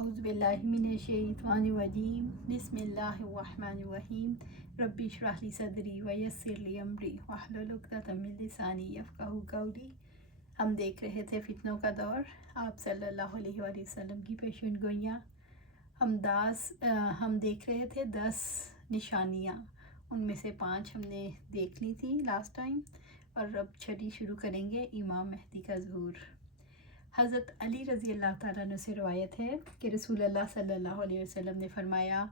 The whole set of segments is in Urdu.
اعوذ باللہ من الشیطان الرجیم بسم اللہ الرحمن الرحیم رب اشرح لی صدری ویسر لی امری واحلل عقدۃ من لسانی یفقہوا قولی۔ ہم دیکھ رہے تھے فتنوں کا دور، آپ صلی اللہ علیہ وآلہ وسلم کی پیشن گوئیاں۔ ہم دیکھ رہے تھے 10 نشانیاں، ان میں سے 5 ہم نے دیکھ لی تھی لاسٹ ٹائم، اور اب چھٹی شروع کریں گے، امام مہدی کا ظہور۔ حضرت علی رضی اللہ تعالیٰ عنہ سے روایت ہے کہ رسول اللہ صلی اللہ علیہ وسلم نے فرمایا،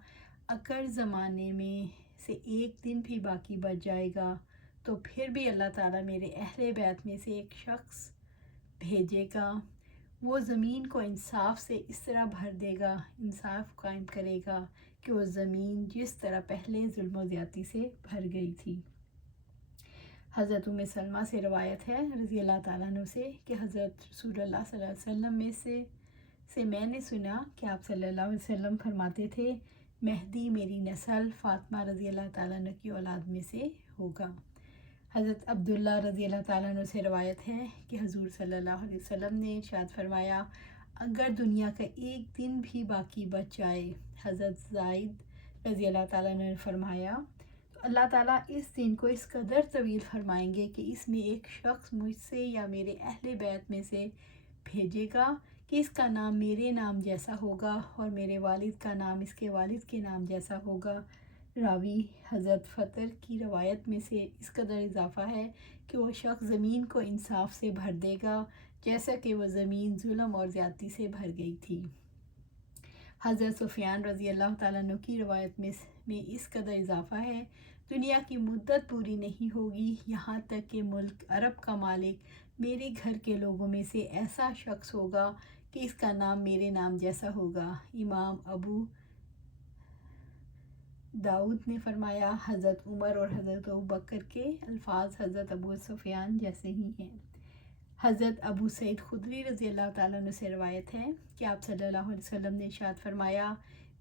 اگر زمانے میں سے ایک دن بھی باقی بچ جائے گا تو پھر بھی اللہ تعالیٰ میرے اہل بیت میں سے ایک شخص بھیجے گا، وہ زمین کو انصاف سے اس طرح بھر دے گا، انصاف قائم کرے گا کہ وہ زمین جس طرح پہلے ظلم و زیادتی سے بھر گئی تھی۔ حضرت ام سلمہ سے روایت ہے رضی اللہ تعالیٰ عنہ سے کہ حضرت رسول اللہ صلی اللہ علیہ وسلم میں سے میں نے سنا کہ آپ صلی اللہ علیہ وسلم فرماتے تھے، مہدی میری نسل فاطمہ رضی اللہ تعالیٰ عنہ کی اولاد میں سے ہوگا۔ حضرت عبداللہ رضی اللہ تعالیٰ عنہ سے روایت ہے کہ حضور صلی اللہ علیہ وسلم نے ارشاد فرمایا، اگر دنیا کا ایک دن بھی باقی بچ جائے، حضرت زائد رضی اللہ تعالیٰ عنہ نے فرمایا، اللہ تعالیٰ اس دن کو اس قدر طویل فرمائیں گے کہ اس میں ایک شخص مجھ سے یا میرے اہل بیت میں سے بھیجے گا کہ اس کا نام میرے نام جیسا ہوگا اور میرے والد کا نام اس کے والد کے نام جیسا ہوگا۔ راوی حضرت فطر کی روایت میں سے اس قدر اضافہ ہے کہ وہ شخص زمین کو انصاف سے بھر دے گا جیسا کہ وہ زمین ظلم اور زیادتی سے بھر گئی تھی۔ حضرت سفیان رضی اللہ تعالیٰ عنہ کی روایت میں اس قدر اضافہ ہے، دنیا کی مدت پوری نہیں ہوگی یہاں تک کہ ملک عرب کا مالک میرے گھر کے لوگوں میں سے ایسا شخص ہوگا کہ اس کا نام میرے نام جیسا ہوگا۔ امام ابو داؤد نے فرمایا، حضرت عمر اور حضرت ابوبکر کے الفاظ حضرت ابو سفیان جیسے ہی ہیں۔ حضرت ابو سعید خدری رضی اللہ تعالیٰ عنہ سے روایت ہے کہ آپ صلی اللہ علیہ وسلم نے ارشاد فرمایا،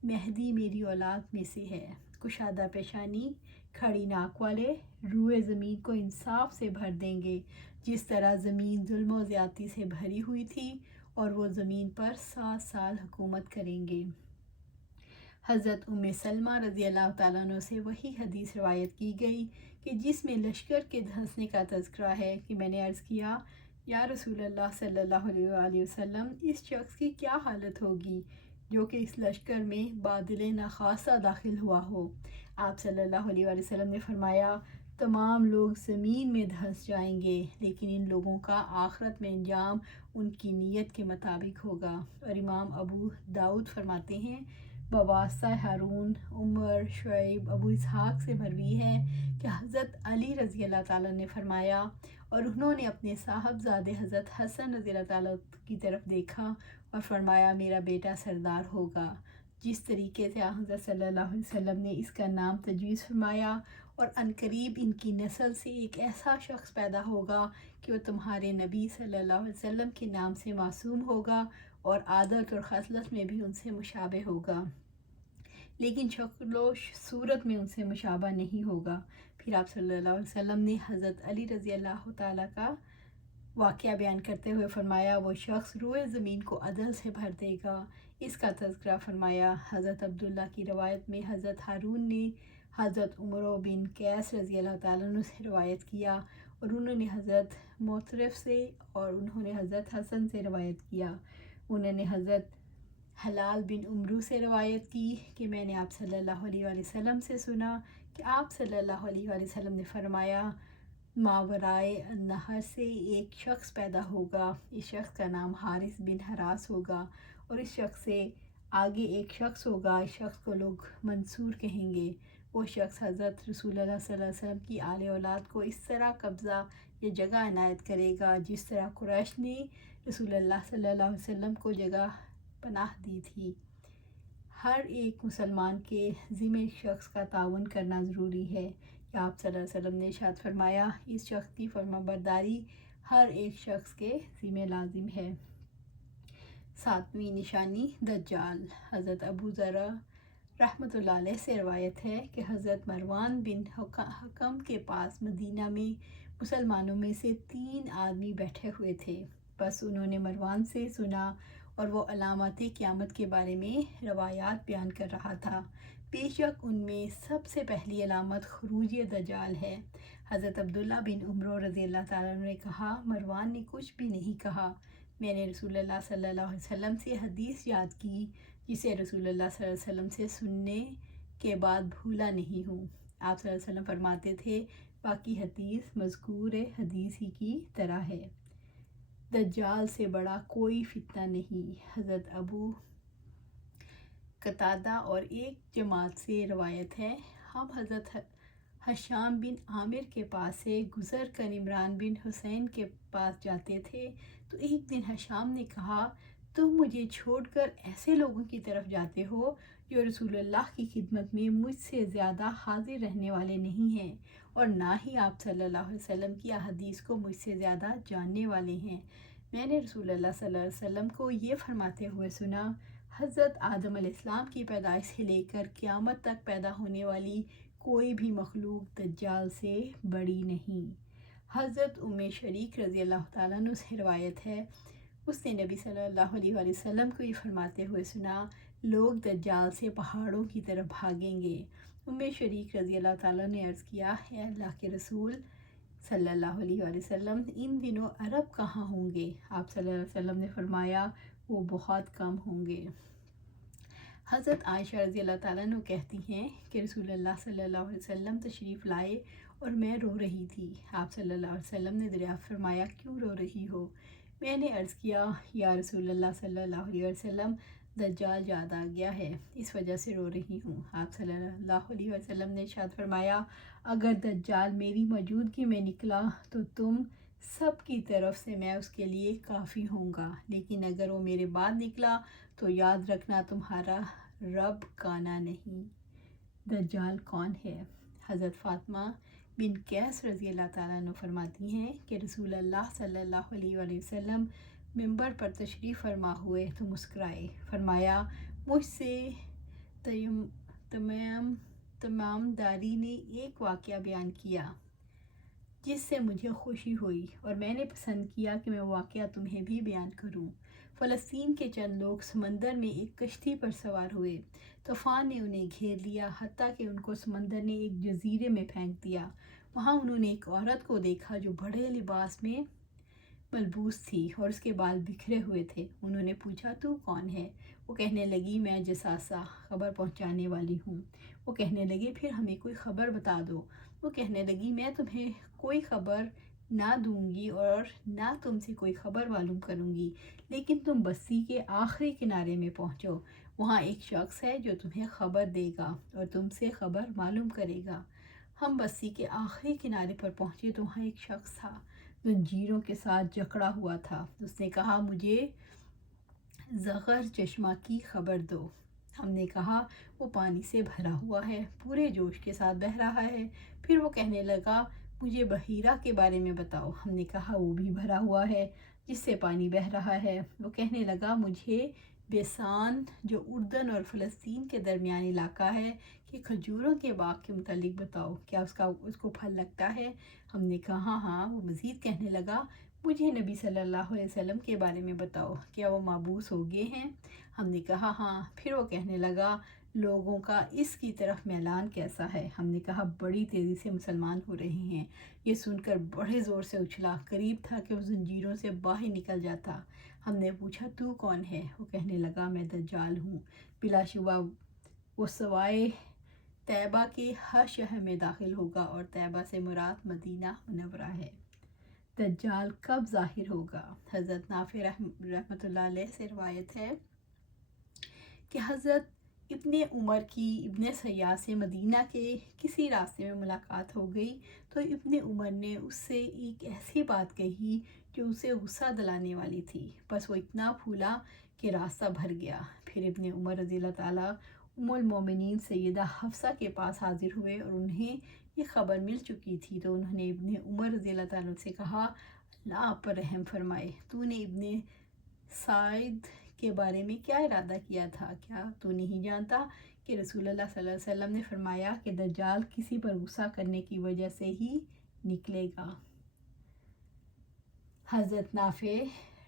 مہدی میری اولاد میں سے ہے، کشادہ پیشانی، کھڑی ناک والے، روئے زمین کو انصاف سے بھر دیں گے جس طرح زمین ظلم و زیادتی سے بھری ہوئی تھی، اور وہ زمین پر 7 سال حکومت کریں گے۔ حضرت ام سلمہ رضی اللہ تعالیٰ عنہ سے وہی حدیث روایت کی گئی کہ جس میں لشکر کے دھنسنے کا تذکرہ ہے کہ میں نے عرض کیا، یا رسول اللہ صلی اللہ علیہ وآلہ وسلم، اس شخص کی کیا حالت ہوگی جو کہ اس لشکر میں بادل نخاسہ داخل ہوا ہو؟ آپ صلی اللہ علیہ وآلہ وسلم نے فرمایا، تمام لوگ زمین میں دھنس جائیں گے لیکن ان لوگوں کا آخرت میں انجام ان کی نیت کے مطابق ہوگا۔ اور امام ابو داؤد فرماتے ہیں، بواسطہ ہارون، عمر، شعیب، ابو اسحاق سے مروی ہے کہ حضرت علی رضی اللہ تعالیٰ نے فرمایا، اور انہوں نے اپنے صاحبزادے حضرت حسن رضی اللہ تعالیٰ کی طرف دیکھا اور فرمایا، میرا بیٹا سردار ہوگا۔ جس طریقے سے حضرت صلی اللہ علیہ وسلم نے اس کا نام تجویز فرمایا، اور عنقریب ان کی نسل سے ایک ایسا شخص پیدا ہوگا کہ وہ تمہارے نبی صلی اللہ علیہ وسلم کے نام سے معصوم ہوگا اور عادت اور خصلت میں بھی ان سے مشابہ ہوگا، لیکن شکل و صورت میں ان سے مشابہ نہیں ہوگا۔ پھر آپ صلی اللہ علیہ وسلم نے حضرت علی رضی اللہ تعالیٰ کا واقعہ بیان کرتے ہوئے فرمایا، وہ شخص روئے زمین کو عدل سے بھر دے گا۔ اس کا تذکرہ فرمایا۔ حضرت عبداللہ کی روایت میں حضرت ہارون نے حضرت عمر بن قیس رضی اللہ تعالیٰ عنہ سے روایت کیا، اور انہوں نے حضرت مطرف سے، اور انہوں نے حضرت حسن سے روایت کیا۔ انہوں نے حضرت حلال بن عمرو سے روایت کی کہ میں نے آپ صلی اللہ علیہ وآلہ وسلم سے سنا کہ آپ صلی اللہ علیہ وآلہ وسلم نے فرمایا، ماورائے النہر سے ایک شخص پیدا ہوگا، اس شخص کا نام حارث بن حراس ہوگا، اور اس شخص سے آگے ایک شخص ہوگا، اس شخص کو لوگ منصور کہیں گے۔ وہ شخص حضرت رسول اللہ صلی اللہ علیہ وسلم کی آل اولاد کو اس طرح قبضہ یا جگہ عنایت کرے گا جس طرح قریش نے رسول اللہ صلی اللہ علیہ وسلم کو جگہ پناہ دی تھی۔ ہر ایک مسلمان کے ذمہ شخص کا تعاون کرنا ضروری ہے، کہ آپ صلی اللہ علیہ وسلم نے ارشاد فرمایا، اس شخص کی فرمانبرداری ہر ایک شخص کے ذمہ لازم ہے۔ 7ویں نشانی دجال۔ حضرت ابو ذر رحمۃ اللہ علیہ سے روایت ہے کہ حضرت مروان بن حکم کے پاس مدینہ میں مسلمانوں میں سے 3 آدمی بیٹھے ہوئے تھے، بس انہوں نے مروان سے سنا، اور وہ علامات قیامت کے بارے میں روایات بیان کر رہا تھا۔ بے شک ان میں سب سے پہلی علامت خروج دجال ہے۔ حضرت عبداللہ بن عمر رضی اللہ تعالیٰ عنہ نے کہا، مروان نے کچھ بھی نہیں کہا، میں نے رسول اللہ صلی اللہ علیہ وسلم سے حدیث یاد کی جسے رسول اللہ صلی اللہ علیہ وسلم سے سننے کے بعد بھولا نہیں ہوں۔ آپ صلی اللہ علیہ وسلم فرماتے تھے، باقی حدیث مذکور حدیث ہی کی طرح ہے۔ دجال سے بڑا کوئی فتنہ نہیں۔ حضرت ابو قتادہ اور ایک جماعت سے روایت ہے، ہم حضرت حشام بن عامر کے پاس سے گزر کر عمران بن حسین کے پاس جاتے تھے تو ایک دن حشام نے کہا، تم مجھے چھوڑ کر ایسے لوگوں کی طرف جاتے ہو جو رسول اللہ کی خدمت میں مجھ سے زیادہ حاضر رہنے والے نہیں ہیں اور نہ ہی آپ صلی اللہ علیہ وسلم کی احادیث کو مجھ سے زیادہ جاننے والے ہیں۔ میں نے رسول اللہ صلی اللہ علیہ وسلم کو یہ فرماتے ہوئے سنا، حضرت آدم علیہ السلام کی پیدائش سے لے کر قیامت تک پیدا ہونے والی کوئی بھی مخلوق دجال سے بڑی نہیں۔ حضرت شریک رضی اللہ تعالیٰ عنہ سے روایت ہے، اس نے نبی صلی اللہ علیہ وآلہ وسلم کو یہ فرماتے ہوئے سنا، لوگ دجال سے پہاڑوں کی طرف بھاگیں گے۔ شریک رضی اللہ تعالیٰ نے عرض کیا، اے اللہ کے رسول صلی اللہ علیہ وآلہ وسلم، ان دنوں عرب کہاں ہوں گے؟ آپ صلی اللہ علیہ وسلم نے فرمایا، وہ بہت کم ہوں گے۔ حضرت عائشہ رضی اللہ تعالیٰ عنہ کہتی ہیں کہ رسول اللہ صلی اللہ علیہ وسلم تشریف لائے اور میں رو رہی تھی۔ آپ صلی اللہ علیہ وسلم نے دریافت فرمایا، کیوں رو رہی ہو؟ میں نے عرض کیا، یا رسول اللہ صلی اللہ علیہ وسلم، دجال یاد آ گیا ہے، اس وجہ سے رو رہی ہوں۔ آپ صلی اللہ علیہ وسلم نے ارشاد فرمایا، اگر دجال میری موجودگی میں نکلا تو تم سب کی طرف سے میں اس کے لیے کافی ہوں گا، لیکن اگر وہ میرے بعد نکلا تو یاد رکھنا تمہارا رب کانا نہیں۔ دجال کون ہے؟ حضرت فاطمہ بن قیس رضی اللہ تعالیٰ عنہ فرماتی ہیں کہ رسول اللہ صلی اللہ علیہ وآلہ وسلم منبر پر تشریف فرما ہوئے تو مسکرائے، فرمایا، مجھ سے تمام داری نے ایک واقعہ بیان کیا جس سے مجھے خوشی ہوئی اور میں نے پسند کیا کہ میں واقعہ تمہیں بھی بیان کروں۔ فلسطین کے چند لوگ سمندر میں ایک کشتی پر سوار ہوئے، طوفان نے انہیں گھیر لیا حتیٰ کہ ان کو سمندر نے ایک جزیرے میں پھینک دیا۔ وہاں انہوں نے ایک عورت کو دیکھا جو بڑے لباس میں ملبوس تھی اور اس کے بال بکھرے ہوئے تھے۔ انہوں نے پوچھا، تو کون ہے؟ وہ کہنے لگی، میں جساسہ، خبر پہنچانے والی ہوں۔ وہ کہنے لگے، پھر ہمیں کوئی خبر بتا دو۔ وہ کہنے لگی، میں تمہیں کوئی خبر نہ دوں گی اور نہ تم سے کوئی خبر معلوم کروں گی، لیکن تم بستی کے آخری کنارے میں پہنچو، وہاں ایک شخص ہے جو تمہیں خبر دے گا اور تم سے خبر معلوم کرے گا۔ ہم بستی کے آخری کنارے پر پہنچے تو وہاں ایک شخص تھا، زنجیروں کے ساتھ جکڑا ہوا تھا۔ اس نے کہا، مجھے زغر چشمہ کی خبر دو۔ ہم نے کہا، وہ پانی سے بھرا ہوا ہے، پورے جوش کے ساتھ بہہ رہا ہے۔ پھر وہ کہنے لگا، مجھے بحیرہ کے بارے میں بتاؤ۔ ہم نے کہا، وہ بھی بھرا ہوا ہے جس سے پانی بہہ رہا ہے۔ وہ کہنے لگا، مجھے بیسان جو اردن اور فلسطین کے درمیان علاقہ ہے کہ کھجوروں کے باغ کے متعلق بتاؤ، کیا اس کو پھل لگتا ہے؟ ہم نے کہا، ہاں۔ وہ مزید کہنے لگا، مجھے نبی صلی اللہ علیہ وسلم کے بارے میں بتاؤ، کیا وہ مابعوث ہو گئے ہیں؟ ہم نے کہا، ہاں۔ پھر وہ کہنے لگا، لوگوں کا اس کی طرف میلان کیسا ہے؟ ہم نے کہا، بڑی تیزی سے مسلمان ہو رہے ہیں۔ یہ سن کر بڑے زور سے اچھلا، قریب تھا کہ وہ زنجیروں سے باہر نکل جاتا۔ ہم نے پوچھا، تو کون ہے؟ وہ کہنے لگا، میں دجال ہوں، بلا شبہ وہ سوائے طیبہ کے ہر شہر میں داخل ہوگا اور طیبہ سے مراد مدینہ منورہ ہے۔ دجال کب ظاہر ہوگا؟ حضرت نافع رحمۃ اللہ علیہ سے روایت ہے کہ حضرت ابن عمر کی ابن سیاد سے مدینہ کے کسی راستے میں ملاقات ہو گئی تو ابن عمر نے اس سے ایک ایسی بات کہی جو اسے غصہ دلانے والی تھی، بس وہ اتنا پھولا کہ راستہ بھر گیا۔ پھر ابن عمر رضی اللہ تعالیٰ ام المومنین سیدہ حفصہ کے پاس حاضر ہوئے اور انہیں یہ خبر مل چکی تھی تو انہوں نے ابن عمر رضی اللہ تعالیٰ سے کہا، اللہ آپ پر رحم فرمائے، تو نے ابن سعید کے بارے میں کیا ارادہ کیا تھا؟ کیا تو نہیں جانتا کہ رسول اللہ صلی اللہ علیہ وسلم نے فرمایا کہ دجال کسی پر غصہ کرنے کی وجہ سے ہی نکلے گا؟ حضرت نافع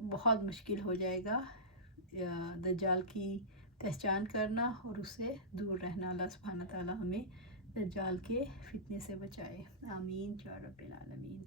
بہت مشکل ہو جائے گا دجال کی پہچان کرنا اور اس سے دور رہنا۔ اللہ سبحانہ تعالیٰ ہمیں دجال کے فتنے سے بچائے، آمین یا رب العالمین۔